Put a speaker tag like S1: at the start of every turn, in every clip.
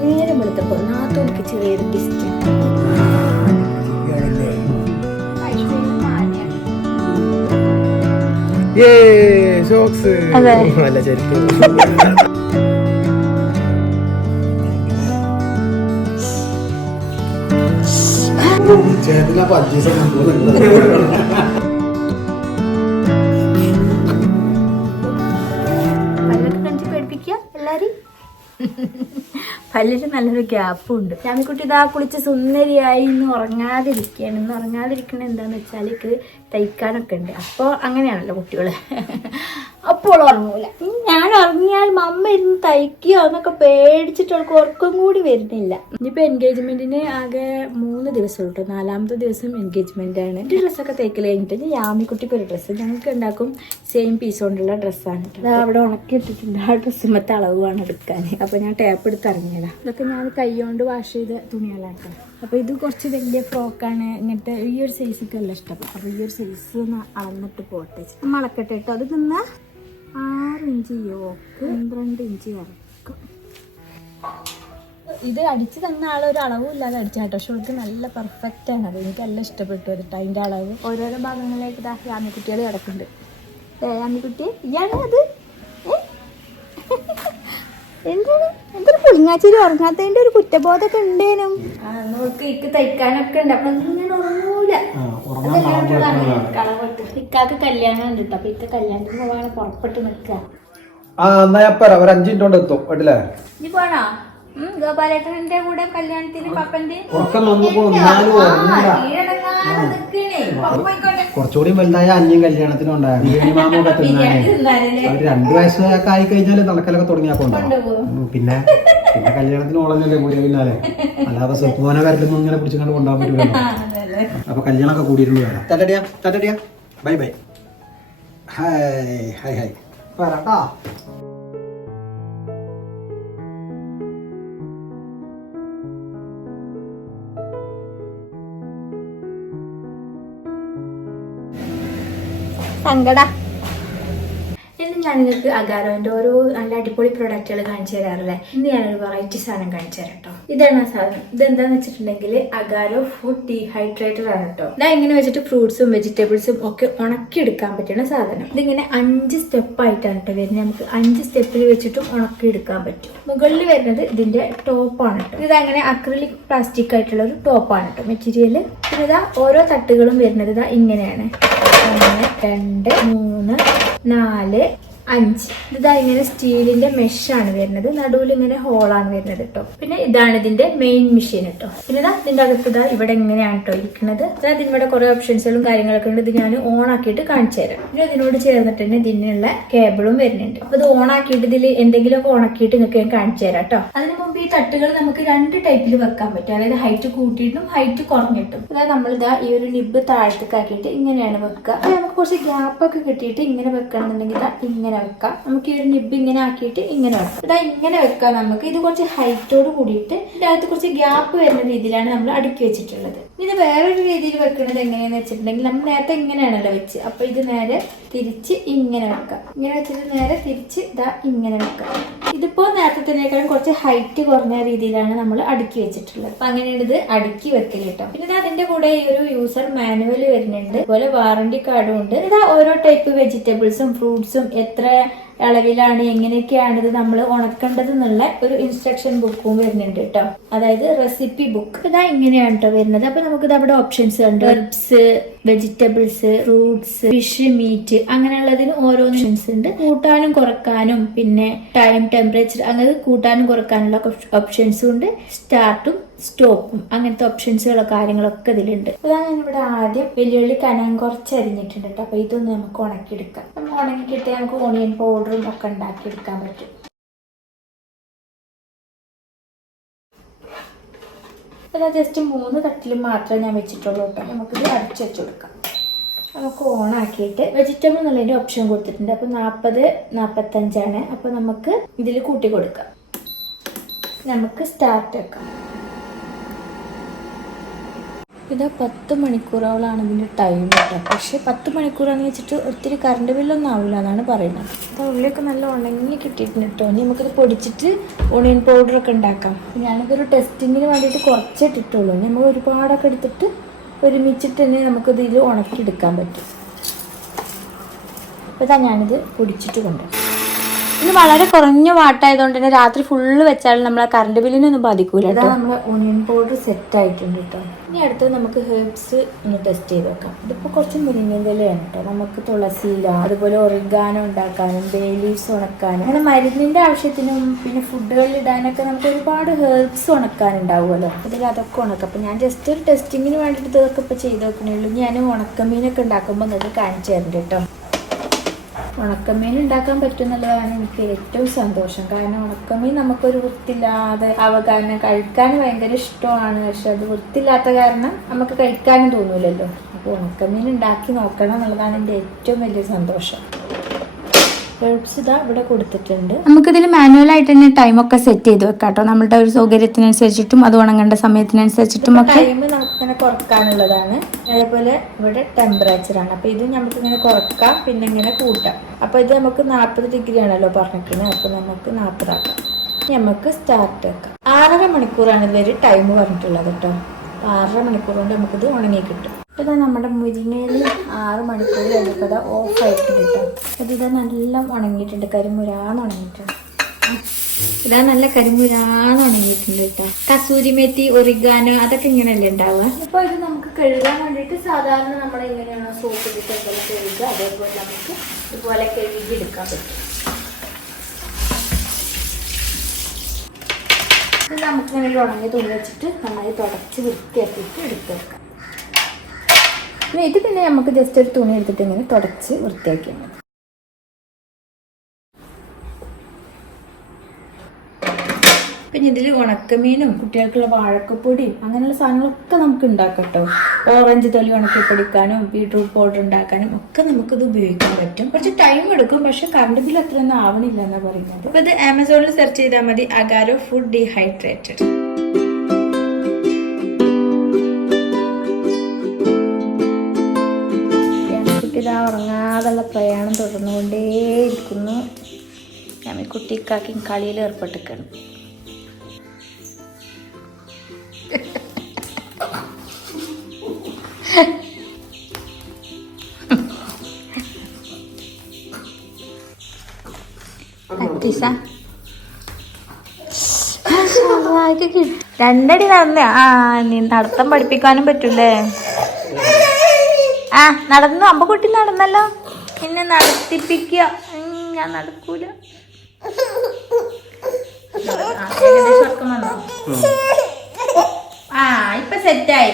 S1: നേരം വെളുത്തപ്പോൾ നാത്തോണിക്ക് ചെറിയൊരു ഡിസ്റ്റ്.
S2: നല്ല ശരിക്കും
S3: ചേട്ടനാ പഞ്ചീസം
S1: പല്ലിന് നല്ലൊരു ഗ്യാപ്പും ഉണ്ട് രാമിക്കുട്ടി ഇതാ കുളിച്ച് സുന്ദരിയായി ഇന്ന് ഉറങ്ങാതിരിക്കുകയാണ്. ഇന്ന് ഉറങ്ങാതിരിക്കണ എന്താന്ന് വെച്ചാൽ ഇത് തയ്ക്കാനൊക്കെ ഉണ്ട്. അപ്പോൾ അങ്ങനെയാണല്ലോ കുട്ടികൾ. അപ്പോൾ ഉറങ്ങൂല. ഞാൻ ഉറങ്ങിയാൽ മമ്മ ഇരുന്ന് തയ്ക്കുകയോ എന്നൊക്കെ പേടിച്ചിട്ട് അവൾക്ക് ഉറക്കം കൂടി വരുന്നില്ല. ഇനിയിപ്പോൾ എൻഗേജ്മെന്റിന് ആകെ മൂന്ന് ദിവസം കേട്ടോ നാലാമത്തെ ദിവസം എൻഗേജ്മെന്റ് ആണ്. എന്റെ ഡ്രസ്സൊക്കെ തയ്ക്കൽ കഴിഞ്ഞിട്ട് ഞാൻ യാമിക്കുട്ടിക്ക് ഒരു ഡ്രസ്സ് ഞങ്ങൾക്ക് ഉണ്ടാക്കും. സെയിം പീസ് കൊണ്ടുള്ള ഡ്രസ്സാണ് അത് അവിടെ ഉണക്കി ഇട്ടിട്ടുണ്ട്. ആ ഡ്രസ്സുമത്തെ അളവാണ് എടുക്കാൻ. അപ്പോൾ ഞാൻ ടേപ്പ് എടുത്ത് ഇറങ്ങിയതാണ് ഇതൊക്കെ ഞാൻ കൈ കൊണ്ട് വാഷ് ചെയ്ത തുണികളാണ് അപ്പൊ അപ്പോൾ ഇത് കുറച്ച് വലിയ ഫ്രോക്കാണ് ഇങ്ങനത്തെ ഈ ഒരു സൈസൊക്കെ അല്ല ഇഷ്ടം. അപ്പോൾ ഈ ഒരു സൈസ് ഒന്ന് അളന്നിട്ട് പോട്ടെ. നമ്മൾ അളക്കട്ടെ കേട്ടോ അത് നിന്നാ ആറ് ഇഞ്ച് യോക്ക് പന്ത്രണ്ട് ഇഞ്ച് ഇറക്കും ഇത് അടിച്ചു തന്ന ആൾ ഒരു അളവും ഇല്ലാതെ അടിച്ച കേട്ടോ. പക്ഷെ അവൾക്ക് നല്ല പെർഫെക്റ്റ് ആണ് അത്. എനിക്ക് നല്ല ഇഷ്ടപ്പെട്ടു കേട്ടോ അതിന്റെ അളവ്. ഓരോരോ ഭാഗങ്ങളിലേക്ക് ഇതാ യാമിക്കുട്ടികൾ കിടക്കുന്നുണ്ട്. ഏ യാമിക്കുട്ടി ഇയാളെ അത്? എന്താണ്? എന്തൊരു പുളിങ്ങാച്ചേരി ഉറങ്ങാത്തതിന്റെ ഒരു കുറ്റബോധമൊക്കെ ഉണ്ടേനും. നോക്ക് ഇക്ക് തയ്ക്കാനൊക്കെ ഉണ്ട്. അപ്പം ഇങ്ങനെ ഉറങ്ങൂല ഇക്കാക്ക് കല്യാണം ഉണ്ട് കേട്ടോ അപ്പൊ ഇക്ക കല്യാണത്തിന് പോവാണ്. പുറപ്പെട്ട് നിൽക്കുക
S3: ആ എന്നാ ഞാൻ പറ ഒരു അഞ്ചു മിനിറ്റ് കൊണ്ട് എത്തും. വീട്ടിലെ
S1: നീ പോണോ? ഗോപാലേട്ടന്റെ കൂടെ കല്യാണത്തിന് പപ്പന്റെ.
S3: കുറച്ചുകൂടി വലുതായ അന്യം കല്യാണത്തിനും ഉണ്ടായിരുന്നു? അവർ രണ്ടു വയസ്സൊക്കെ ആയി കഴിഞ്ഞാൽ നടക്കലൊക്കെ തുടങ്ങിയാക്കൊണ്ടാവും പിന്നെ പിന്നെ കല്യാണത്തിന് ഓളഞ്ഞല്ലേ പൂര പിന്നാലെ അല്ലാതെ സ്വപ്നോനെ വരലൊന്നും ഇങ്ങനെ പിടിച്ചുകൊണ്ട് കൊണ്ടുപോകാൻ
S1: അതല്ലേ.
S3: അപ്പൊ കല്യാണമൊക്കെ കൂടിയിട്ടുണ്ട് വരാം തട്ടടിയാ തട്ടടിയാ bye bye. Hi hi hi. വരാട്ടാ
S1: സങ്കട. ഇന്ന് ഞാൻ നിങ്ങൾക്ക് അഗാരോന്റെ ഓരോ നല്ല അടിപൊളി പ്രൊഡക്റ്റുകൾ കാണിച്ചു തരാറില്ലേ? ഇന്ന് ഞാനൊരു വെറൈറ്റി സാധനം കാണിച്ചു തരാം കേട്ടോ ഇതാണ് ആ സാധനം. ഇതെന്താന്ന് വെച്ചിട്ടുണ്ടെങ്കിൽ അഗാരോ ഫുഡ് ഡീഹൈഡ്രേറ്റർ ആണ് കേട്ടോ ഇതാ ഇങ്ങനെ വെച്ചിട്ട് ഫ്രൂട്ട്സും വെജിറ്റബിൾസും ഒക്കെ ഉണക്കിയെടുക്കാൻ പറ്റുന്ന സാധനം. ഇതിങ്ങനെ അഞ്ച് സ്റ്റെപ്പായിട്ടാണ് കേട്ടോ വരുന്നത്. നമുക്ക് അഞ്ച് സ്റ്റെപ്പിൽ വെച്ചിട്ടും ഉണക്കിയെടുക്കാൻ പറ്റും. മുകളിൽ വരുന്നത് ഇതിന്റെ ടോപ്പാണ് കേട്ടോ ഇത് അങ്ങനെ അക്രിലിക് പ്ലാസ്റ്റിക് ആയിട്ടുള്ള ഒരു ടോപ്പാണ് കേട്ടോ മെറ്റീരിയൽ ഇതാ ഓരോ തട്ടുകളും വരുന്നത് ഇതാ ഇങ്ങനെയാണ്. ഒന്ന് രണ്ട് മൂന്ന് നാല് അഞ്ച്. ഇതാ ഇങ്ങനെ സ്റ്റീലിന്റെ മെഷാണ് വരുന്നത്. നടുവിൽ ഇങ്ങനെ ഹോളാണ് വരുന്നത് കേട്ടോ പിന്നെ ഇതാണ് ഇതിന്റെ മെയിൻ മെഷീൻ കേട്ടോ പിന്നെ ഇതാ ഇതിന്റെ അകത്ത് ഇതാ ഇവിടെ എങ്ങനെയാണ് കേട്ടോ ഇരിക്കുന്നത് ഇവിടെ കുറെ ഓപ്ഷൻസുകളും കാര്യങ്ങളൊക്കെ ഉണ്ട്. ഇത് ഞാൻ ഓൺ ആക്കിയിട്ട് കാണിച്ചു തരാം. പിന്നെ ഇതിനോട് ചേർന്നിട്ട് തന്നെ ഇതിനുള്ള കേബിളും വരുന്നുണ്ട്. അപ്പൊ ഇത് ഓൺ ആക്കിയിട്ട് ഇതിൽ എന്തെങ്കിലുമൊക്കെ ഓണാക്കിയിട്ട് നിങ്ങൾക്ക് ഞാൻ കാണിച്ചു തരാം കേട്ടോ അതിന് മുമ്പ് ഈ തട്ടുകൾ നമുക്ക് രണ്ട് ടൈപ്പിൽ വെക്കാൻ പറ്റും. അതായത് ഹൈറ്റ് കൂട്ടിയിട്ടും ഹൈറ്റ് കുറഞ്ഞിട്ടും. അതായത് നമ്മളിതാ ഈ ഒരു നിബ് താഴത്തേക്ക് ആക്കിയിട്ട് ഇങ്ങനെയാണ് വെക്കുക. അത് നമുക്ക് കുറച്ച് ഗ്യാപ്പ് ഒക്കെ കിട്ടിയിട്ട് ഇങ്ങനെ വെക്കണമെന്നുണ്ടെങ്കിൽ ഇങ്ങനെ വെക്കാം. നമുക്ക് ഈ ഒരു നിബ് ഇങ്ങനെ ആക്കിയിട്ട് ഇങ്ങനെ വെക്കാം. ഇതാ ഇങ്ങനെ വെക്കാം നമുക്ക്. ഇത് കുറച്ച് ഹൈറ്റോട് കൂടിയിട്ട് ഇതിന്റെ അകത്ത് കുറച്ച് ഗ്യാപ്പ് വരുന്ന രീതിയിലാണ് നമ്മൾ അടുക്കി വെച്ചിട്ടുള്ളത്. ഇത് വേറൊരു രീതിയിൽ വെക്കുന്നത് എങ്ങനെയാണെന്ന് വെച്ചിട്ടുണ്ടെങ്കിൽ നമ്മൾ നേരത്തെ ഇങ്ങനെയാണല്ലോ വെച്ച്. അപ്പൊ ഇത് നേരെ തിരിച്ച് ഇങ്ങനെ വെക്കാം. ഇങ്ങനെ വെച്ചിട്ട് നേരെ തിരിച്ച് ഇതാ ഇങ്ങനെ വെക്കാം. ഇതിപ്പോ നേരത്തെ കുറച്ച് ഹൈറ്റ് കുറഞ്ഞ രീതിയിലാണ് നമ്മൾ അടുക്കി വെച്ചിട്ടുള്ളത്. അപ്പൊ അങ്ങനെയാണ് ഇത് അടുക്കി വെക്കൽ കേട്ടോ. പിന്നെ ഇത് അതിന്റെ കൂടെ ഈ ഒരു യൂസർ മാനുവൽ വരുന്നുണ്ട്. അതുപോലെ വാറണ്ടി കാർഡും ഉണ്ട്. ഇതാ ഓരോ ടൈപ്പ് വെജിറ്റബിൾസും ഫ്രൂട്ട്സും എത്ര അളവിലാണ് എങ്ങനെയൊക്കെയാണ് ഇത് നമ്മൾ ഉണക്കേണ്ടത് എന്നുള്ള ഒരു ഇൻസ്ട്രക്ഷൻ ബുക്കും വരുന്നുണ്ട് കേട്ടോ അതായത് റെസിപ്പി ബുക്ക് ഇതാ ഇങ്ങനെയാണ് കേട്ടോ വരുന്നത്. അപ്പൊ നമുക്ക് അവിടെ ഓപ്ഷൻസ് ഉണ്ട് herbs vegetables fruits fish meat അങ്ങനെയുള്ളതിന് ഓരോ ഓപ്ഷൻസ് ഉണ്ട്. കൂട്ടാനും കുറക്കാനും പിന്നെ ടൈം ടെമ്പറേച്ചർ അങ്ങനെ കൂട്ടാനും കുറക്കാനുള്ള ഓപ്ഷൻസും ഉണ്ട്. സ്റ്റാർട്ടും സ്റ്റോപ്പും അങ്ങനത്തെ ഓപ്ഷൻസുകളോ കാര്യങ്ങളൊക്കെ ഇതിലുണ്ട്. അതാണ് ഞാൻ ഇവിടെ ആദ്യം വെല്ലുവിളി കനം കുറച്ച് അരിഞ്ഞിട്ടുണ്ട് കേട്ടോ. അപ്പൊ ഇതൊന്ന് നമുക്ക് ഉണക്കിയെടുക്കാം. നമ്മൾ ഉണക്കി നമുക്ക് ഓണിയൻ പൗഡറും ഒക്കെ ഉണ്ടാക്കിയെടുക്കാൻ പറ്റും. അതാ ജസ്റ്റ് മൂന്ന് തട്ടിൽ മാത്രമേ ഞാൻ വെച്ചിട്ടുള്ളൂ കേട്ടോ. നമുക്കിത് അടച്ചു വെച്ച് കൊടുക്കാം. നമുക്ക് ഓണാക്കിയിട്ട് വെജിറ്റബിൾ എന്നുള്ളതിന്റെ ഓപ്ഷൻ കൊടുത്തിട്ടുണ്ട്. അപ്പോൾ നാൽപ്പത് നാൽപ്പത്തഞ്ചാണ് അപ്പോൾ നമുക്ക് ഇതിൽ കൂട്ടി കൊടുക്കാം. നമുക്ക് സ്റ്റാർട്ട് വെക്കാം. ഇത് പത്ത് മണിക്കൂറോളാണ് ഇതിന്റെ ടൈം കേട്ടോ. പക്ഷേ പത്ത് മണിക്കൂറാന്ന് വെച്ചിട്ട് ഒത്തിരി കറണ്ട് ബില്ലൊന്നും ആവില്ല എന്നാണ് പറയുന്നത്. അപ്പോൾ ഉള്ളിയൊക്കെ നല്ല ഉണങ്ങി കിട്ടിയിട്ടുണ്ട് കേട്ടോ ഇനി നമുക്കിത് പൊടിച്ചിട്ട് ഓണിയൻ പൗഡറൊക്കെ ഉണ്ടാക്കാം. ഞാനിതൊരു ടെസ്റ്റിങ്ങിന് വേണ്ടിയിട്ട് കുറച്ചേ ഇട്ടിട്ടുള്ളൂ. നമുക്ക് ഒരുപാടൊക്കെ എടുത്തിട്ട് ഒരുമിച്ചിട്ട് തന്നെ നമുക്കിതിൽ ഉണക്കിയെടുക്കാൻ പറ്റും. അപ്പോൾ ഇതാ ഞാനിത് പൊടിച്ചിട്ട് കൊണ്ടുവരാം. ഇത് വളരെ കുറഞ്ഞ വാട്ടായതുകൊണ്ട് തന്നെ രാത്രി ഫുള്ള് വെച്ചാൽ നമ്മളെ കറണ്ട് ബില്ലിനൊന്നും ബാധിക്കൂല കേട്ടോ. ഓണിയൻ പൗഡർ സെറ്റ് ആയിട്ടുണ്ട് കേട്ടോ ഇനി അടുത്തത് നമുക്ക് ഹെർബ്സ് ഒന്ന് ടെസ്റ്റ് ചെയ്ത് നോക്കാം. ഇതിപ്പോൾ കുറച്ച് മുരിങ്ങന്തലയാണ് കേട്ടോ നമുക്ക് തുളസിയില അതുപോലെ ഒറിഗാനോ ഉണ്ടാക്കാനും ബേ ലീവ്സ് ഉണക്കാനും. അങ്ങനെ മരുന്നിന്റെ ആവശ്യത്തിനും പിന്നെ ഫുഡുകളിൽ ഇടാനൊക്കെ നമുക്ക് ഒരുപാട് ഹെർബ്സ് ഉണക്കാനുണ്ടാവുമല്ലോ. അതിൽ അതൊക്കെ ഉണക്കാം. അപ്പം ഞാൻ ജസ്റ്റ് ഒരു ടെസ്റ്റിങ്ങിന് വേണ്ടിയിട്ട് ഇതൊക്കെ ഇപ്പോൾ ചെയ്ത് നോക്കണേ ഉള്ളൂ. ഞാൻ ഉണക്കമീനൊക്കെ ഉണ്ടാക്കുമ്പോൾ നിങ്ങൾക്ക് കാണിച്ചു തരുന്നുണ്ട് കേട്ടോ ഉണക്കമീൻ ഉണ്ടാക്കാൻ പറ്റുന്നുള്ളതാണ് എനിക്ക് ഏറ്റവും സന്തോഷം. കാരണം ഉണക്കമീൻ നമുക്കൊരു വൃത്തില്ലാതെ അവകാരണം കഴിക്കാൻ ഭയങ്കര ഇഷ്ടമാണ്. പക്ഷെ അത് വൃത്തില്ലാത്ത കാരണം നമുക്ക് കഴിക്കാനും തോന്നൂലല്ലോ. അപ്പോൾ ഉണക്കമീൻ ഉണ്ടാക്കി നോക്കണം എന്നുള്ളതാണ് എന്റെ ഏറ്റവും വലിയ സന്തോഷം. ഹെർബ്സ് ഇതാ ഇവിടെ കൊടുത്തിട്ടുണ്ട്.
S4: നമുക്കിതിൽ മാനുവലായിട്ട് തന്നെ ടൈമൊക്കെ സെറ്റ് ചെയ്ത് വെക്കാം കേട്ടോ. നമ്മളുടെ ഒരു സൗകര്യത്തിനനുസരിച്ചിട്ടും അത് ഉണങ്ങേണ്ട സമയത്തിനനുസരിച്ചിട്ടും ഒക്കെ
S1: ടൈം നമുക്കിങ്ങനെ കുറക്കാനുള്ളതാണ്. അതേപോലെ ഇവിടെ ടെമ്പറേച്ചർ ആണ്. അപ്പോൾ ഇത് നമുക്ക് ഇങ്ങനെ കുറക്കാം പിന്നെ ഇങ്ങനെ കൂട്ടാം. അപ്പോൾ ഇത് നമുക്ക് നാൽപ്പത് ഡിഗ്രി ആണല്ലോ പറഞ്ഞിരിക്കുന്നത്. അപ്പോൾ നമുക്ക് നാൽപ്പതാക്കാം ആക്കാം. നമുക്ക് സ്റ്റാർട്ട് വെക്കാം. ആറര മണിക്കൂറാണ് ഇവർ ടൈം പറഞ്ഞിട്ടുള്ളത് കേട്ടോ. ആറര മണിക്കൂർ കൊണ്ട് നമുക്കിത് ഉണങ്ങി കിട്ടും. ഇതാ നമ്മുടെ മുരിങ്ങയിൽ ആറ് മണിക്കൂർ കഴിഞ്ഞപ്പോൾ ഇതാ ഓഫ് ആയിട്ടുണ്ട് കേട്ടോ അത് ഇതാ നല്ല ഉണങ്ങിയിട്ടുണ്ട്. കരിമുരാന്ന് ഉണങ്ങിയിട്ടുണ്ട്. ഇതാ നല്ല കരിമുരാന്ന് ഉണങ്ങിയിട്ടുണ്ട് കേട്ടോ കസൂരി മെത്തി ഒറിഗാനോ അതൊക്കെ ഇങ്ങനെയല്ലേ ഉണ്ടാവുക? അപ്പോൾ ഇത് നമുക്ക് കഴുകാൻ വേണ്ടിയിട്ട് സാധാരണ നമ്മൾ എങ്ങനെയാണോ സോപ്പ് ഇട്ടിട്ട് അതുപോലെ കഴുകുക. അതേപോലെ നമുക്ക് ഇതുപോലെ കഴുകി എടുക്കാൻ പറ്റും. ഇത് നമുക്കിങ്ങനെ ഒരു ഉണങ്ങിയ തുണി വെച്ചിട്ട് നന്നായി തുടച്ച് വൃത്തിയാക്കിയിട്ട് എടുത്ത് വെക്കാം. പിന്നെ ഇത് പിന്നെ നമുക്ക് ജസ്റ്റ് ഒരു തുണി എടുത്തിട്ട് ഇങ്ങനെ തുടച്ച് വൃത്തിയാക്കിയാൽ മതി പിന്നെ ഇതിൽ ഉണക്കമീനും കുട്ടികൾക്കുള്ള വാഴക്കപ്പൊടിയും അങ്ങനെയുള്ള സാധനങ്ങളൊക്കെ നമുക്ക് ഉണ്ടാക്കാം കേട്ടോ ഓറഞ്ച് തൊലി ഉണക്കിപ്പൊടിക്കാനും ബീട്രൂട്ട് പൗഡർ ഉണ്ടാക്കാനും ഒക്കെ നമുക്കിത് ഉപയോഗിക്കാൻ പറ്റും. കുറച്ച് ടൈം എടുക്കും പക്ഷെ കറണ്ട് ബിൽ അത്രയൊന്നും ആവണില്ല എന്നാ പറയുന്നത്. അപ്പോൾ ഇത് ആമസോണിൽ സെർച്ച് ചെയ്താൽ മതി അഗാരോ ഫുഡ് ഡീഹൈഡ്രേറ്റഡ് ഉറങ്ങാതുള്ള പ്രയാണം തുടർന്നുകൊണ്ടേയിരിക്കുന്നു. ഞാൻ കുട്ടിക്കാക്കും കളിയിൽ ഏർപ്പെട്ടിരിക്കണം രണ്ടടി നടന്ന. ആ നീ നടത്തം പഠിപ്പിക്കാനും പറ്റൂലേ? ആ നടന്നു. അമ്പക്കുട്ടി നടന്നല്ലോ. എന്നെ നടത്തിപ്പിക്കുക. ഞാൻ നടക്കൂല. ആ, ഇപ്പൊ സെറ്റായി.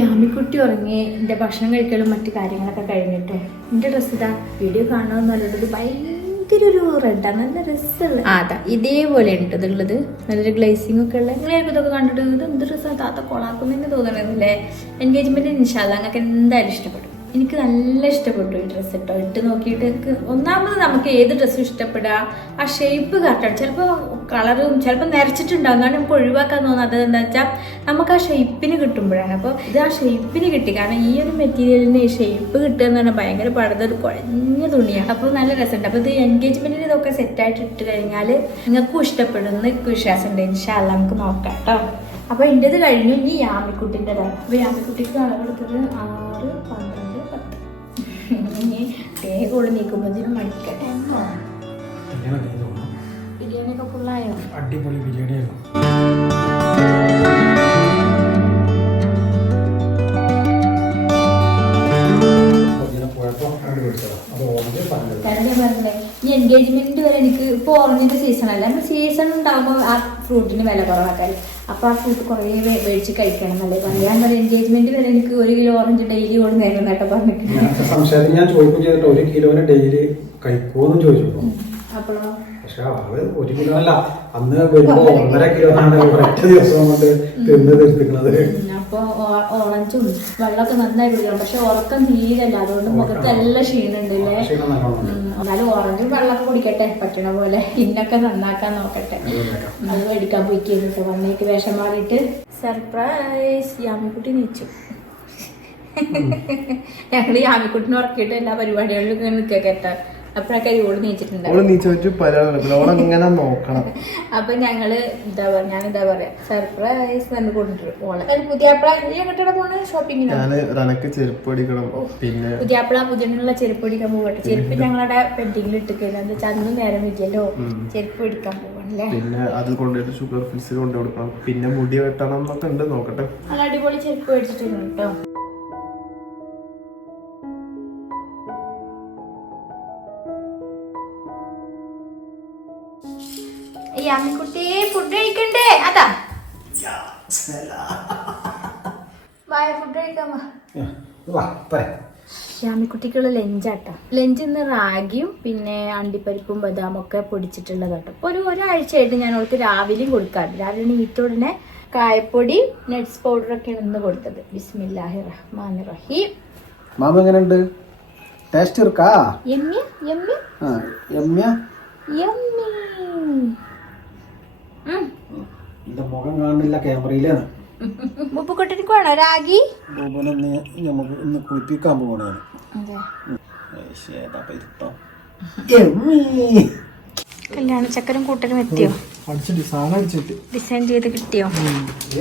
S1: യാമിക്കുട്ടി ഉറങ്ങി. എന്റെ ഭക്ഷണം കഴിക്കലും മറ്റു കാര്യങ്ങളൊക്കെ കഴിഞ്ഞിട്ടോ. എന്റെ ഡ്രസ്സ് ഇതാ വീഡിയോ കാണണമെന്നുള്ളത് ഭയങ്കര ഒരു റെഡാണ് നല്ല രസമുള്ള അതാ ഇതേപോലെ ഉണ്ട് ഇതുള്ളത്. നല്ലൊരു ഗ്ലേസിംഗ് ഒക്കെ ഉള്ള നിങ്ങൾ ഇതൊക്കെ കണ്ടിട്ട് ഇത് എന്ത് ഡ്രസ്സാണ് താത്ത കൊളാക്കുമെന്ന് തോന്നണതല്ലേ എൻഗേജ്മെന്റ് ഇൻഷാല്ല നിങ്ങൾക്ക് എന്തായാലും ഇഷ്ടപ്പെടും. എനിക്ക് നല്ല ഇഷ്ടപ്പെട്ടു ഈ ഡ്രസ്സ് കേട്ടോ ഇട്ട് നോക്കിയിട്ട് ഒന്നാമത് നമുക്ക് ഏത് ഡ്രസ്സും ഇഷ്ടപ്പെടുക ആ ഷേപ്പ് കറക്റ്റാണ് ചിലപ്പോൾ കളറും ചിലപ്പോൾ നിരച്ചിട്ടുണ്ടാകും കാരണം നമുക്ക് ഒഴിവാക്കാൻ തോന്നുന്നത് എന്താ വെച്ചാൽ നമുക്ക് ആ ഷേപ്പിന് കിട്ടുമ്പോഴാണ്. അപ്പോൾ ഇത് ആ ഷേപ്പിന് കിട്ടി. കാരണം ഈ ഒരു മെറ്റീരിയലിന് ഷേപ്പ് കിട്ടുക എന്ന് പറഞ്ഞാൽ ഭയങ്കര പഴുതൊരു കുഴഞ്ഞ തുണിയാണ്. അപ്പോൾ നല്ല രസമുണ്ട്. അപ്പോൾ ഇത് എൻഗേജ്മെന്റിന് ഇതൊക്കെ സെറ്റായിട്ട് ഇട്ട് കഴിഞ്ഞാൽ നിങ്ങൾക്കും ഇഷ്ടപ്പെടുന്ന വിശ്വാസം വിശ്വാസമുണ്ട്. ഇൻഷാല്ല നമുക്ക് നോക്കാം കേട്ടോ അപ്പോൾ എന്റെത് കഴിഞ്ഞു. ഇനി യാമിക്കുട്ടിന്റെതാണ് അപ്പോൾ യാമിക്കുട്ടിക്ക് കളർ ആറ് വേഗം ഉള്ളു നീക്കുമ്പോഴത്തേനും മടിക്കട്ടെ ബിരിയാണിയൊക്കെ ഫുള്ളായോ
S3: അടിപൊളി ബിരിയാണിയായിരുന്നു.
S1: എൻഗേജ്മെന്റ് വരെ എനിക്ക് ഇപ്പൊ ഓറഞ്ചിന്റെ സീസൺ അല്ല. നമ്മൾ സീസൺ ഉണ്ടാകുമ്പോൾ ആ ഫ്രൂട്ടിന് വില കുറവാക്കാറ് അപ്പൊ ആ ഫ്രൂട്ട് കുറേ മേടിച്ച് കഴിക്കണം അല്ലേ ഞാൻ പറയാം എൻഗേജ്മെന്റ് വരെ എനിക്ക് ഒരു കിലോ ഓറഞ്ച് ഡെയിലി കൊണ്ട് നേരം കേട്ടോ പറഞ്ഞിട്ട്
S3: ഞാനത്തെ സംശയത്തിന് ഞാൻ ചോദിക്കും ചെയ്തിട്ട് ഒരു കിലോന് ഡെയിലി കഴിക്കുമോന്നും ചോദിച്ചു
S1: അപ്പോഴോ
S3: പക്ഷെ ആൾ ഒരു കിലോ അല്ല. അന്ന് വരുമ്പോ ഒന്നര കിലോ ആണ് ഒറ്റ ദിവസം കൊണ്ട് തിന്ന് തീർത്തിക്കണത്.
S1: അപ്പൊ ഓ- ഓറഞ്ചും വെള്ളമൊക്കെ നന്നായി കുടിക്കണം. പക്ഷെ ഉറക്കം തീരല്ല അതുകൊണ്ട് മുഖത്ത് നല്ല ക്ഷീണുണ്ട് അല്ലേ?
S3: ഉണ്ട്.
S1: ഉം, എന്നാലും ഓറഞ്ചും വെള്ളമൊക്കെ കുടിക്കട്ടെ. പറ്റണ പോലെ ഇന്നൊക്കെ നന്നാക്കാൻ നോക്കട്ടെ. അത് മേടിക്കാൻ പോയിക്കേട്ടോ വന്നേക്ക് വേഷം മാറിയിട്ട് സർപ്രൈസ്. യാമിക്കുട്ടി നീച്ചു. ഞങ്ങൾ യാമിക്കുട്ടിനെ ഉറക്കിയിട്ട് എല്ലാ പരിപാടികളിലും ഇങ്ങനെ നിൽക്കുക കേട്ടോ. അപ്പോഴൊക്കെ ഓൾ നീച്ചിട്ടുണ്ടാവും.
S2: നോക്കണം.
S1: അപ്പൊ ഞങ്ങൾ എന്താ പറയാ ഞാൻ ഇതാ പറയാ? സർപ്രൈസ് തന്നെ കൊണ്ടുവരും ഓളെ. ഒരു പുതിയാപ്പിള നീ പോണ? ഷോപ്പിങ്ങിനോ
S2: റനക്ക് ചെരുപ്പ് അടിക്കണം. പിന്നെ
S1: പുതിയാപ്പിള പുതിയുള്ള ചെരുപ്പ് അടിക്കാൻ പോകട്ടെ ചെരുപ്പ് ഞങ്ങളുടെ പെൻഡിങ്ങിൽ ഇട്ടിരിക്കുന്നത് എന്താ വെച്ചാൽ അന്നും നേരം ഇല്ലല്ലോ ചെരുപ്പ് പിടിക്കാൻ പോകണല്ലേ
S2: പിന്നെ അത് കൊണ്ടുപോയിട്ട് ഷുഗർ ഫിൽസിൽ കൊണ്ടു കൊടുക്കണം പിന്നെ മുടി വെട്ടണം എന്നൊക്കെ ഉണ്ട് നോക്കട്ടെ.
S1: നല്ല അടിപൊളി ചെരുപ്പ് മേടിച്ചിട്ടുണ്ട് കേട്ടോ. ശ്യാമിക്കുട്ടിക്കുള്ള ലഞ്ചാട്ടോ. ലഞ്ച് ഇന്ന് റാഗിയും പിന്നെ അണ്ടിപ്പരിപ്പും ബദാമും ഒക്കെ പൊടിച്ചിട്ടുള്ളത് കേട്ടോ. അപ്പോൾ ഒരു ഒരാഴ്ചയായിട്ട് ഞാൻ അവൾക്ക് രാവിലെയും കൊടുക്കാറുണ്ട്. രാവിലെ നീറ്റ ഉടനെ കായപ്പൊടി നട്ട്സ് പൗഡറൊക്കെയാണ് ഇന്ന് കൊടുത്തത്. ബിസ്മില്ലാഹി റഹ്മാൻ റഹീം.
S3: മാമ എങ്ങനെയുണ്ട്? ടേസ്റ്റ് ഇർക്കാ
S1: എമ്മി എമ്മി?
S3: ആ എമ്മിയ?
S1: എമ്മി.
S3: എന്റെ മുഖം കാണുന്നില്ല ക്യാമറയിലാണ്
S1: ഉപ്പുകൊട്ടിരിക്ക് വേണോ രാഗി?
S3: ബോബനെ നമുക്ക് ഇന്ന് കുളിപ്പിക്കാൻ പോകണേ
S1: അതെ. കല്യാണ ചക്കരും കൂട്ടനും എത്തിയോ? ഡിസൈൻ ചെയ്ത് കിട്ടിയോ?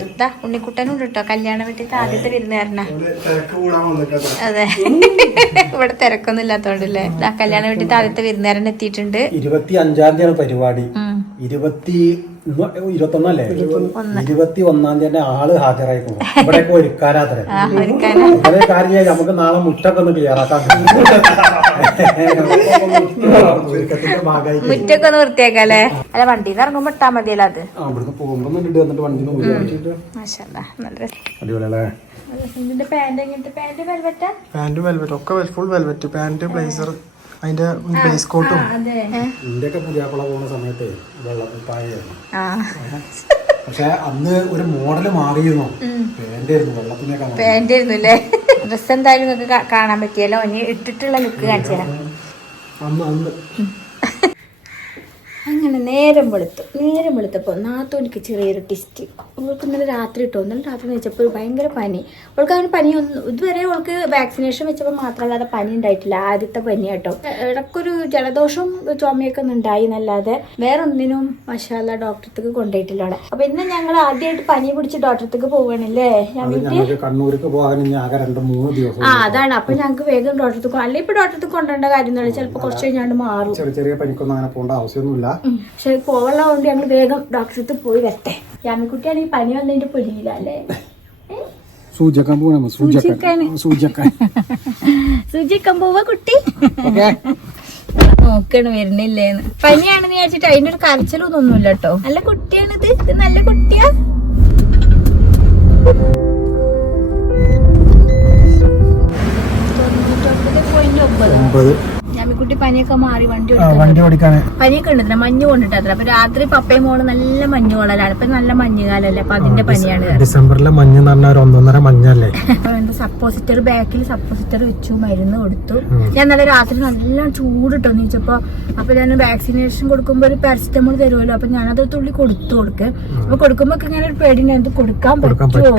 S1: ഇതാ ഉണ്ണിക്കുട്ടനും കിട്ടോ കല്യാണം വീട്ടിൽ ആദ്യത്തെ വിരുന്നുകാരനാ.
S2: തിരക്ക് കൂടാൻ വന്നിട്ട്
S1: അതെ. ഇവിടെ തിരക്കൊന്നും ഇല്ലാത്തോണ്ടല്ലേ ദാ കല്യാണ വീട്ടിൽ ആദ്യത്തെ വിരുന്നുകാരൻ എത്തിയിട്ടുണ്ട്.
S3: ഇരുപത്തി അഞ്ചാം തീയതി പരിപാടി. ഇരുപത്തി ഇരുപത്തൊന്നല്ലേ? ഇരുപത്തി ഒന്നാം തീയതി ആൾ ഹാജരായി ഇവിടെ ഒരുക്കാരാത്രേ അതേ കാര്യം നമുക്ക് നാളെ മുറ്റൊക്കെ ഒന്ന് ക്ലിയർ ആക്കാൻ
S1: മുറ്റൊക്കെ ഒന്ന് വൃത്തിയാക്കല്ലേ? അല്ല വണ്ടിയിൽ നിന്ന് ഇറങ്ങുമ്പോ ഇട്ടാ മതിയല്ലോ അത്.
S3: ആ ഇവിടുന്ന് പോകുമ്പോ വന്നിട്ട് വണ്ടി. അടിപൊളിയല്ലേ?
S1: ഇതിന്റെ പാന്റ് എങ്ങനത്തെ പാന്റ്? വെൽവെറ്റ്
S2: പാന്റ് വെൽവെറ്റ് ഒക്കെ ഫുൾ വെൽവെറ്റ് പാന്റ് ബ്ലേസർ അതിന്റെ ബേസ് കോട്ടും
S1: അതെ.
S3: ഇന്ത്യയൊക്കെ പുതിയാപ്പിള പോകുന്ന സമയത്ത് വെള്ളപ്പായായിരുന്നു
S1: ആ.
S3: പക്ഷെ അന്ന് ഒരു മോഡൽ മാറിയിരുന്നു. പേന്റായിരുന്നു വെള്ളത്തിനൊക്കെ
S1: അല്ലേ ഡ്രസ് എന്തായാലും നിങ്ങൾക്ക് കാണാൻ പറ്റിയല്ലോ. ഇനി ഇട്ടിട്ടുള്ള ലുക്ക് കാണിച്ചു തരാം.
S3: അന്ന് അന്ന്.
S1: അങ്ങനെ നേരം വെളുത്തു. നേരം വെളുത്തപ്പോൾ നാത്തോനിക്ക് ചെറിയൊരു ടിസ്റ്റ് അവൾക്ക് ഇന്നലെ രാത്രി ഇട്ടോ ഇന്നലെ രാത്രി വെച്ചപ്പോൾ ഭയങ്കര പനി. അവൾക്ക് അങ്ങനെ പനിയൊന്നും ഇതുവരെ അവൾക്ക് വാക്സിനേഷൻ വെച്ചപ്പോൾ മാത്രമല്ലാതെ പനി ഉണ്ടായിട്ടില്ല. ആദ്യത്തെ പനി കേട്ടോ. ഇടയ്ക്കൊരു ജലദോഷവും ചുമയൊക്കെ ഒന്നും ഉണ്ടായി എന്നല്ലാതെ വേറൊന്നിനും മഷാല ഡോക്ടർക്ക് കൊണ്ടുപോയിട്ടില്ല അവിടെ. അപ്പൊ ഇന്ന് ഞങ്ങൾ ആദ്യമായിട്ട് പനി പിടിച്ച് ഡോക്ടർക്ക്
S3: കണ്ണൂർക്ക് പോകാൻ ദിവസം
S1: ആ അതാണ്. അപ്പൊ ഞങ്ങൾക്ക് വേഗം ഡോക്ടർക്ക് അല്ലെങ്കിൽ ഇപ്പൊ ഡോക്ടർക്ക് കൊണ്ടുപോകേണ്ട കാര്യം ചിലപ്പോൾ കുറച്ച് കഴിഞ്ഞാണ്ട് മാറും.
S3: ചെറിയ ചെറിയ പനിക്കൊന്നും അങ്ങനെ പോകേണ്ട ആവശ്യമൊന്നുമില്ല.
S1: പക്ഷെ പോവുള്ളതുകൊണ്ട് ഞങ്ങൾ വേഗം ഡോക്ടർക്ക് പോയി വരട്ടെ. രാമിക്കുട്ടിയാണെങ്കിൽ പനി വന്നതിന്റെ പൊലിയില്ല അല്ലേ?
S3: സൂചക്കാൻ പോകണം സൂചക്കാൻ. സൂചക്കാൻ.
S1: സുജിക്കാൻ പോവാ കുട്ടി. നോക്കാണ് വരുന്നില്ലേന്ന്. പനിയാണെന്ന് വിചാരിച്ചിട്ട് അതിന്റെ ഒരു കരച്ചിലൊന്നും ഒന്നുമില്ല കേട്ടോ. നല്ല കുട്ടിയാണിത്. ഇത് നല്ല കുട്ടിയാ. ഒമ്പത്. യാമിക്കുട്ടി പനിയൊക്കെ മാറി വണ്ടി
S3: വണ്ടി ഓടിക്കാൻ
S1: പനിയൊക്കെ ഉണ്ടല്ലോ മഞ്ഞ് കൊണ്ടിട്ടത്ര. അപ്പൊ രാത്രി പപ്പയും മോൾ നല്ല മഞ്ഞ് കൊള്ളലാണ്. ഇപ്പൊ നല്ല മഞ്ഞുകാലല്ലേ അപ്പൊ അതിന്റെ പനിയാണ്.
S3: ഡിസംബറിലെ മഞ്ഞ് എന്ന് പറഞ്ഞാൽ ഒരു ഒന്നൊന്നര മഞ്ഞല്ലേ?
S1: സപ്പോസിറ്റർ ബാക്കിൽ സപ്പോസിറ്റർ വെച്ചു മരുന്ന് കൊടുത്തു. ഞാൻ നല്ല രാത്രി നല്ല ചൂടിട്ടോ നീച്ചപ്പോ അപ്പൊ ഞാൻ വാക്സിനേഷൻ കൊടുക്കുമ്പോ ഒരു പാരസിറ്റമോൾ തരുമല്ലോ. അപ്പൊ ഞാനത് തുള്ളി കൊടുത്തു കൊടുക്ക് അപ്പൊ കൊടുക്കുമ്പോ ഒക്കെ ഇങ്ങനെ ഒരു പേടി ഞാൻ കൊടുക്കാൻ പറ്റുമോ?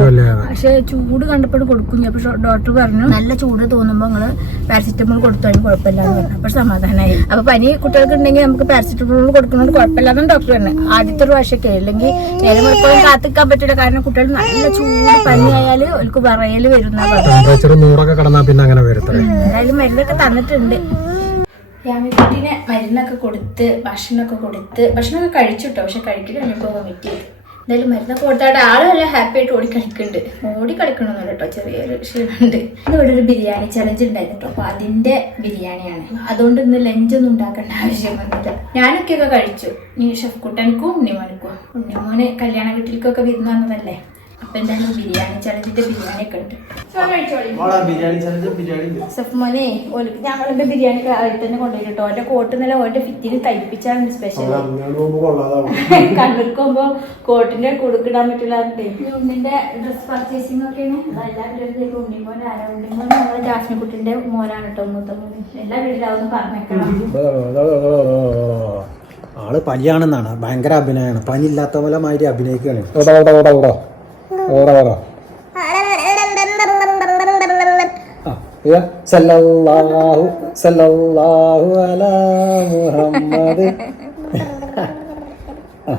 S1: പക്ഷെ ചൂട് കണ്ടപ്പോഴും കൊടുക്കും. അപ്പൊ ഡോക്ടർ പറഞ്ഞു നല്ല ചൂട് തോന്നുമ്പോ നിങ്ങൾ പാരസിറ്റമോൾ കൊടുത്താലും കുഴപ്പമില്ലാന്ന് പറഞ്ഞു. അപ്പൊ സമാധാനമായി അപ്പൊ പനി കുട്ടികൾക്ക് ഉണ്ടെങ്കിൽ നമുക്ക് പാരസിറ്റമോൾ കൊടുക്കുന്നതുകൊണ്ട് കുഴപ്പമില്ലാന്ന് ഡോക്ടർ പറഞ്ഞു ആദ്യത്തെ ഒരു പ്രാവശ്യമൊക്കെ അല്ലെങ്കിൽ നേരം കാത്തിക്കാൻ പറ്റില്ല. കാരണം കുട്ടികൾ നല്ല ചൂട് പനി ആയാൽ അവർക്ക് വിറയൽ വരുന്ന
S3: ടെമ്പറേച്ചർ നൂറൊക്കെ കടന്നാ പിന്നെ അങ്ങനെ വരത്തേ
S1: എന്തായാലും മരുന്നൊക്കെ തന്നിട്ടുണ്ട്. യാമിക്കുട്ടീനെ മരുന്നൊക്കെ കൊടുത്ത് ഭക്ഷണമൊക്കെ കൊടുത്ത് ഭക്ഷണമൊക്കെ കഴിച്ചു കേട്ടോ പക്ഷെ കഴിക്കില്ല കഴിഞ്ഞപ്പോൾ വൊമിറ്റ് ചെയ്തു എന്തായാലും മരുന്നൊക്കെ കൊടുത്താട്ട് ആളും നല്ല ഹാപ്പി ആയിട്ട് ഓടി കളിക്കുന്നുണ്ട്. ഓടി കളിക്കണമെന്നില്ല കേട്ടോ ചെറിയൊരു ക്ഷീണമുണ്ട്. ഇന്ന് ഇവിടെ ഒരു ബിരിയാണി ചലഞ്ച് ഉണ്ടായിരുന്നു കേട്ടോ. അപ്പൊ അതിന്റെ ബിരിയാണിയാണ്. അതുകൊണ്ട് ഇന്ന് ലഞ്ചൊന്നും ഉണ്ടാക്കേണ്ട ആവശ്യം വന്നില്ല. ഞാനൊക്കെയൊക്കെ കഴിച്ചു. നീ ഷെഫ് കുട്ടനക്കും ഉണ്ണിമോനക്കും. ഉണ്ണിമോന് കല്യാണ വീട്ടിലേക്കൊക്കെ വിരുന്ന് വന്നതല്ലേ? അപ്പൊ എന്തായാലും ബിരിയാണി ചലഞ്ചിന്റെ ബിരിയാണി ഒക്കെ ഉണ്ട് ഞങ്ങളുടെ തന്നെ കൊണ്ടുപോയിട്ടോ ഓന്റെ കോട്ട് നില ഓന്റെ ഫിറ്റിന് തയ്പ്പിച്ചാണ് സ്പെഷ്യൽ കണ്ണൂർക്ക് പോകുമ്പോ കോട്ടിന്റെ കൊടുക്കിടാൻ പറ്റില്ല ഉണ്ണിന്റെ ഡ്രസ് പർച്ചേസിംഗ് ഒക്കെയാണ്. എല്ലാ വീട്ടിലും ഉണ്ണിമോൻ ആരാ? ഉണ്ണിമോൻ നമ്മളെ ജാസ്മിൻ കുട്ടിന്റെ മോനാണ് കേട്ടോ മൂത്ത മോൻ എല്ലാ വീട്ടിലാവുന്ന പറഞ്ഞേക്കണം
S3: ആൾ പനിയാണെന്നാണ് ഭയങ്കര അഭിനയമാണ് പനി ഇല്ലാത്ത പോലെ മാതിരി അഭിനയിക്കുകയാണ്. സല്ലല്ലാഹു സല്ലല്ലാഹു അലാ മുഹമ്മദ്. ആ,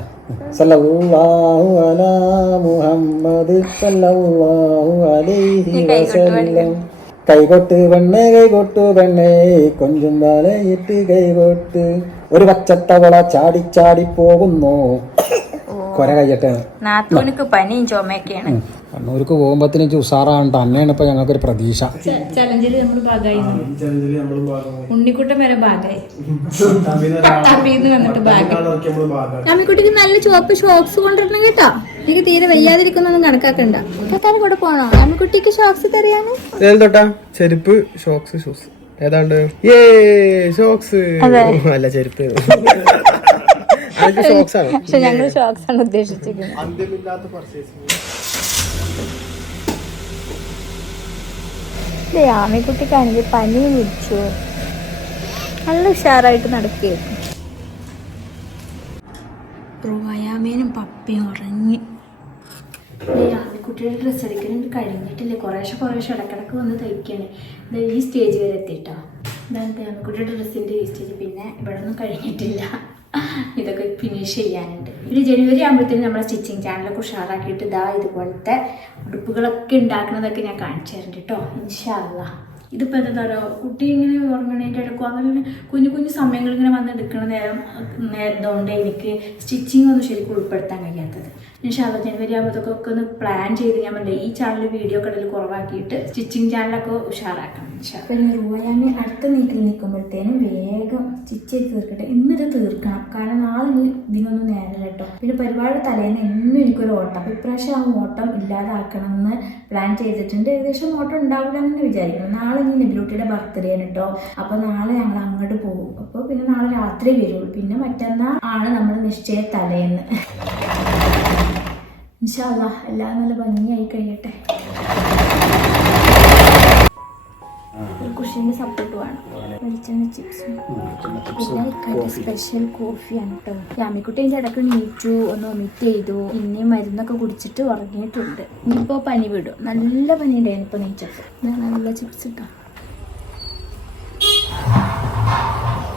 S3: സല്ലല്ലാഹു അലാ മുഹമ്മദ് സല്ലല്ലാഹു അലൈഹി വസല്ലം. കൈകൊട്ട് പെണ്ണേ കൈകൊട്ടു പെണ്ണേ കൊഞ്ചും വലയിട്ട് കൈകൊട്ട്. ഒരു പച്ചത്തവള ചാടി ചാടി പോകുന്നു. കൊര കയ്യട്ടെ
S1: നാത്തൂനിക്ക് പനിയും ചുമയൊക്കെയാണ്.
S3: ഉം. കണ്ണൂർക്ക് പോകുമ്പോ ഉഷാറാണ് തന്നെയാണ് ഇപ്പൊ ഞങ്ങൾക്ക് ഒരു പ്രതീക്ഷ
S1: ചലഞ്ചിൽ നമ്മൾ ഭാഗമായി വരെ ഭാഗമായി വന്നിട്ട്
S4: അമ്മിക്കുട്ടിക്ക് നല്ല ചുവപ്പ് ഷോക്സ് കൊണ്ടിരുന്നു കേട്ടോ. എനിക്ക് തീരെ വയ്യാതിരിക്കുന്നൊന്നും കണക്കാക്കണ്ട. കേട്ടാലും കൂടെ പോണോ? അമ്മിക്കുട്ടിക്ക് ഷോക്സ് തറിയാന്
S2: ചെരുപ്പ് ഷോക്സ് ഷൂസ് ഏതാണ്ട്? ഏ ഷോക്സ് അല്ല ചെരുപ്പ്.
S4: പക്ഷെ ഞങ്ങൾ ഷോക്സ് ആണ് ഉദ്ദേശിച്ചിരിക്കുന്നത്. ആമിക്കുട്ടിക്കാണെങ്കിൽ പനി പിടിച്ചു നല്ല ഉഷാറായിട്ട് നടക്കുകയായിരുന്നു ും.
S1: പപ്പയും ഉറങ്ങി. ആമിക്കുട്ടിയുടെ ഡ്രസ്സ് എടുക്കലുണ്ട് കഴിഞ്ഞിട്ടില്ലേ. കുറേശ്ശെ കുറേശ്ശെ ഇടക്കിടക്ക് വന്ന് തയ്ക്കണേ. ഇത് ഈ സ്റ്റേജ് വരെ എത്തിയിട്ടോ. ഇതാണ് ആമിക്കുട്ടിയുടെ ഡ്രസ്സിന്റെ ഈ സ്റ്റേജ് പിന്നെ ഇവിടെ ഒന്നും കഴിഞ്ഞിട്ടില്ല. ഇതൊക്കെ ഫിനിഷ് ചെയ്യാനുണ്ട്. ഒരു ജനുവരി ആകുമ്പോഴത്തേനും നമ്മുടെ സ്റ്റിച്ചിങ് ചാനലൊക്കെ ഉഷാറാക്കിയിട്ട് ഇതാ ഇതുപോലത്തെ ഉടുപ്പുകളൊക്കെ ഉണ്ടാക്കുന്നതൊക്കെ ഞാൻ കാണിച്ചു തരുന്നുണ്ട് കേട്ടോ ഇൻഷാല്ല ഇതിപ്പോൾ എന്താ പറയുക കുട്ടി ഇങ്ങനെ ഉറങ്ങണേന്റെ ഇടയ്ക്കും അങ്ങനെ കുഞ്ഞു കുഞ്ഞു സമയങ്ങൾ ഇങ്ങനെ വന്ന് എടുക്കുന്ന നേരം നേരത്തോണ്ട് എനിക്ക് സ്റ്റിച്ചിങ് ഒന്നും ശരിക്കും ഉൾപ്പെടുത്താൻ കഴിയാത്തത്? ഇൻഷാല്ല ജനുവരി ആകുമ്പോഴത്തേക്കൊക്കെ ഒന്ന് പ്ലാൻ ചെയ്ത് ഞാൻ പറഞ്ഞില്ലേ ഈ ചാനൽ വീഡിയോ കടയിൽ കുറവാക്കിയിട്ട് സ്റ്റിച്ചിങ് ചാനലൊക്കെ ഉഷാറാക്കണം പിന്നെ റൂയാമി അടുത്ത നീക്കിൽ നിൽക്കുമ്പോഴത്തേനും വേഗം സ്റ്റിച്ച് ചെയ്ത് തീർക്കട്ടെ. ഇന്നിത് തീർക്കണം. കാരണം നാളെ ഇതിനൊന്നും നേരല്ല കേട്ടോ. പിന്നെ പരിപാടി തലേന്ന് എന്നും എനിക്കൊരു ഓട്ടം. ഇപ്രാവശ്യം ആ ഓട്ടം ഇല്ലാതാക്കണം എന്ന് പ്ലാൻ ചെയ്തിട്ടുണ്ട്. ഏകദേശം ഓട്ടം ഉണ്ടാവില്ല എന്ന് വിചാരിക്കുന്നു. നാളെ ഇനി നെബിലൂട്ടിയുടെ ബർത്ത്ഡേ ആണ് കേട്ടോ. അപ്പോൾ നാളെ ഞങ്ങൾ അങ്ങോട്ട് പോകും. അപ്പോൾ പിന്നെ നാളെ രാത്രി വരുള്ളൂ. പിന്നെ മറ്റന്നാൾ ആണ് നമ്മൾ നിശ്ചയ തലേന്ന്. ഇൻഷാല്ല എല്ലാം നല്ല ഭംഗിയായി കഴിയട്ടെ കുഷീന്റെ സപ്പോർട്ട് വേണം. വെളിച്ചെണ്ണ ചിപ്സും പിന്നെ സ്പെഷ്യൽ കോഫിയാണ് കേട്ടോ രാമിക്കുട്ടി അതിന്റെ ഇടയ്ക്ക് നീറ്റു ഒന്ന് ഒമിറ്റ് ചെയ്തു. പിന്നെ മരുന്നൊക്കെ കുടിച്ചിട്ട് ഉറങ്ങിയിട്ടുണ്ട്. ഇനിയിപ്പോൾ പനി വിടും. നല്ല പനി ഉണ്ടായിരുന്നു ഇപ്പോൾ നീച്ചപ്പോൾ ഞാൻ നല്ല ചിപ്സ് ഇട്ടാ.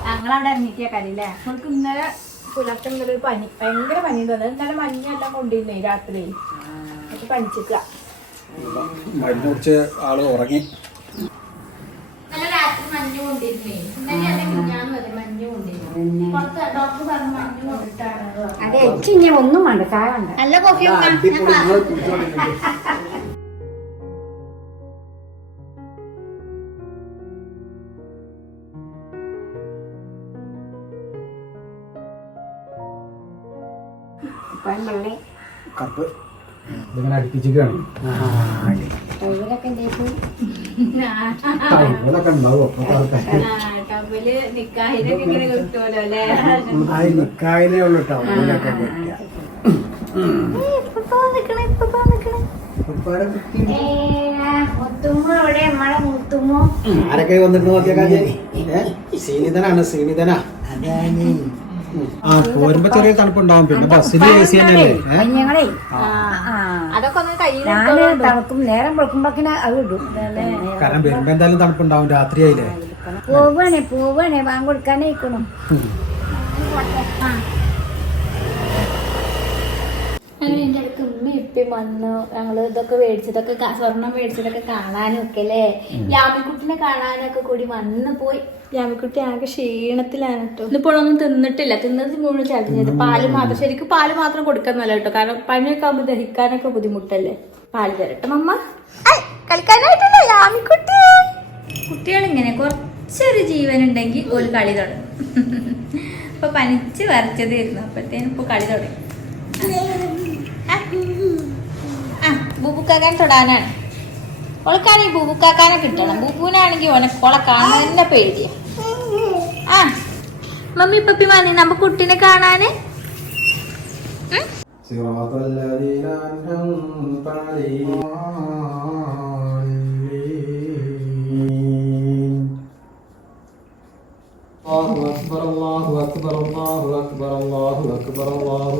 S1: ഞങ്ങളവിടെ ഇറങ്ങിയിട്ടേക്കാരില്ലേ നമുക്ക് ഇന്നലെ പുലർച്ചെ മുതൽ പനി ഭയങ്കര പനി തന്നെ ഇന്നലെ മഞ്ഞെല്ലാം കൊണ്ടിരുന്നേ രാത്രി. എന്നിട്ട് പനിച്ചിക്ക
S3: മരുന്ന് കുടിച്ച് ആൾ ഉറങ്ങി.
S1: ഇന്നലെ രാത്രി മഞ്ഞ് കൊണ്ടിരുന്നേ. ഇന്നലെ അല്ലെങ്കിൽ ഞാൻ വരെ മഞ്ഞ് കൊണ്ടിരുന്നു. പുറത്ത് ഡോക്ടർ പറഞ്ഞു മഞ്ഞ് കൊണ്ടിട്ടാണ്. അത്
S5: ഒന്നും വേണ്ട ചായ വേണ്ട.
S1: നല്ല കോഫി
S3: കറുപ്പ്. ഇതിങ്ങനെ അടുപ്പിച്ചിരിക്കുകയാണ്. ഉണ്ടാവും അപ്പൊ നിക്കായതേ ഉള്ളു കിട്ടിയ.
S5: മുത്തുമ്മോ
S3: ആരൊക്കെ വന്നിട്ട് നോക്കിയാ കാര്യം? സീനിതനാണ് സീനിതനാ. ആ പോരുമ്പോ ചെറിയ തണുപ്പുണ്ടാവും. പിന്നെ ബസ്സിൽ എ സി തന്നെയല്ലേ?
S5: ഞങ്ങളെ
S1: അതൊക്കെ ഒന്ന് കയ്യിൽ
S5: ഞാൻ തണുക്കും നേരം വെളുക്കുമ്പോക്കിനെ അത് ഇടും.
S3: കാരണം വരുമ്പോ എന്തായാലും തണുപ്പുണ്ടാവും രാത്രിയായില്ലേ?
S5: പോവാണേ പോവാണേ. വാങ്ങി കൊടുക്കാനേക്കണം
S1: അങ്ങനെ എന്റെ അടുത്ത് ഉമ്മ ഇപ്പി വന്നു ഞങ്ങൾ ഇതൊക്കെ മേടിച്ചതൊക്കെ സ്വർണം മേടിച്ചതൊക്കെ കാണാനും ഒക്കെ അല്ലേ? യാമിക്കുട്ടിനെ കാണാനൊക്കെ കൂടി വന്നു പോയി. യാമിക്കുട്ടി ആകെ ക്ഷീണത്തിലാണ് കേട്ടോ. ഇന്നിപ്പോഴൊന്നും തിന്നിട്ടില്ല. തിന്നത് മുഴുവൻ ചെയ്ത് പാൽ മാത്രം ശരിക്കും പാൽ മാത്രം കൊടുക്കുന്നല്ല കേട്ടോ. കാരണം പനിയൊക്കെ ആകുമ്പോൾ ദഹിക്കാനൊക്കെ ബുദ്ധിമുട്ടല്ലേ? പാൽ തരട്ടെ മമ്മ. കളിക്കാനായിട്ടല്ലോ? യാമിക്കുട്ടി കുട്ടികളിങ്ങനെ കുറച്ചൊരു ജീവൻ ഉണ്ടെങ്കിൽ ഒരു കളി തുടങ്ങും. ഇപ്പൊ പനിച്ച് വരച്ചതായിരുന്നു അപ്പോഴത്തേനും ഇപ്പൊ കളി തുടങ്ങി. ബുബുക്കാക്കാൻ തൊടാനാണ്. ഓൾക്കാണ് ഈ ബുബുക്കാക്കാനെ കിട്ടണം. ബുബുവിനാണെങ്കിൽ ഓനെ ഓളെ കാണാൻ തന്നെ പേടിയ. ആ മമ്മി പപ്പി മതി നമ്മ കുട്ടീനെ കാണാന്.
S3: അക്ബർ അല്ലാഹു അക്ബർ അല്ലാഹു അക്ബർ അല്ലാഹു അക്ബർ അല്ലാഹു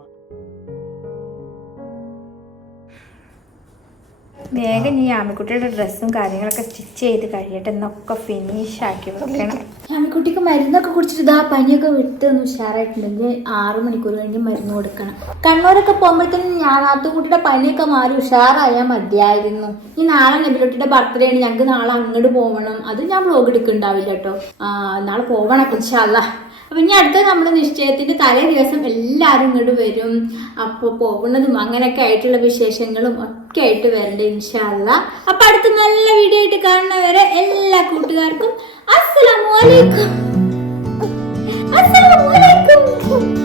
S1: വേഗം ഈ ആമിക്കുട്ടിയുടെ ഡ്രസ്സും കാര്യങ്ങളൊക്കെ സ്റ്റിച്ച് ചെയ്ത് കഴിയട്ടെ എന്നൊക്കെ ഫിനിഷ് ആക്കി വെക്കണം. ആമിക്കുട്ടിക്ക് മരുന്നൊക്കെ കുടിച്ചിട്ട് ഇതാ പനിയൊക്കെ വിട്ട് ഒന്ന് ഉഷാറായിട്ടുണ്ടെങ്കിൽ ആറ് മണിക്കൂർ കഴിഞ്ഞ് മരുന്ന് കൊടുക്കണം. കണ്ണൂരൊക്കെ പോകുമ്പോഴത്തേനും ഞാൻ ആത്തുകുട്ടിയുടെ പനിയൊക്കെ മാറി ഉഷാറായാൽ മതിയായിരുന്നു. ഈ നാളെ നബിലോട്ടിയുടെ ബർത്ത്ഡേ ആണ്. ഞങ്ങൾക്ക് നാളെ അങ്ങോട്ട് പോകണം അത് ഞാൻ വ്ലോഗ് എടുക്കുന്നുണ്ടാവില്ല കേട്ടോ. നാളെ പോകണം ഇൻഷാല്ല അപ്പൊ ഇനി അടുത്ത നമ്മുടെ നിശ്ചയത്തിന്റെ തലേ ദിവസം എല്ലാവരും ഇങ്ങോട്ട് വരും. അപ്പോൾ പോകുന്നതും അങ്ങനെയൊക്കെ ആയിട്ടുള്ള വിശേഷങ്ങളും ഒക്കെ ആയിട്ട് വരണ്ട ഇൻഷാല്ല അപ്പൊ അടുത്ത നല്ല വീഡിയോ ആയിട്ട് കാണുന്നവരെ എല്ലാ കൂട്ടുകാർക്കും അസ്സലാമു അലൈക്കും. അസ്സലാമു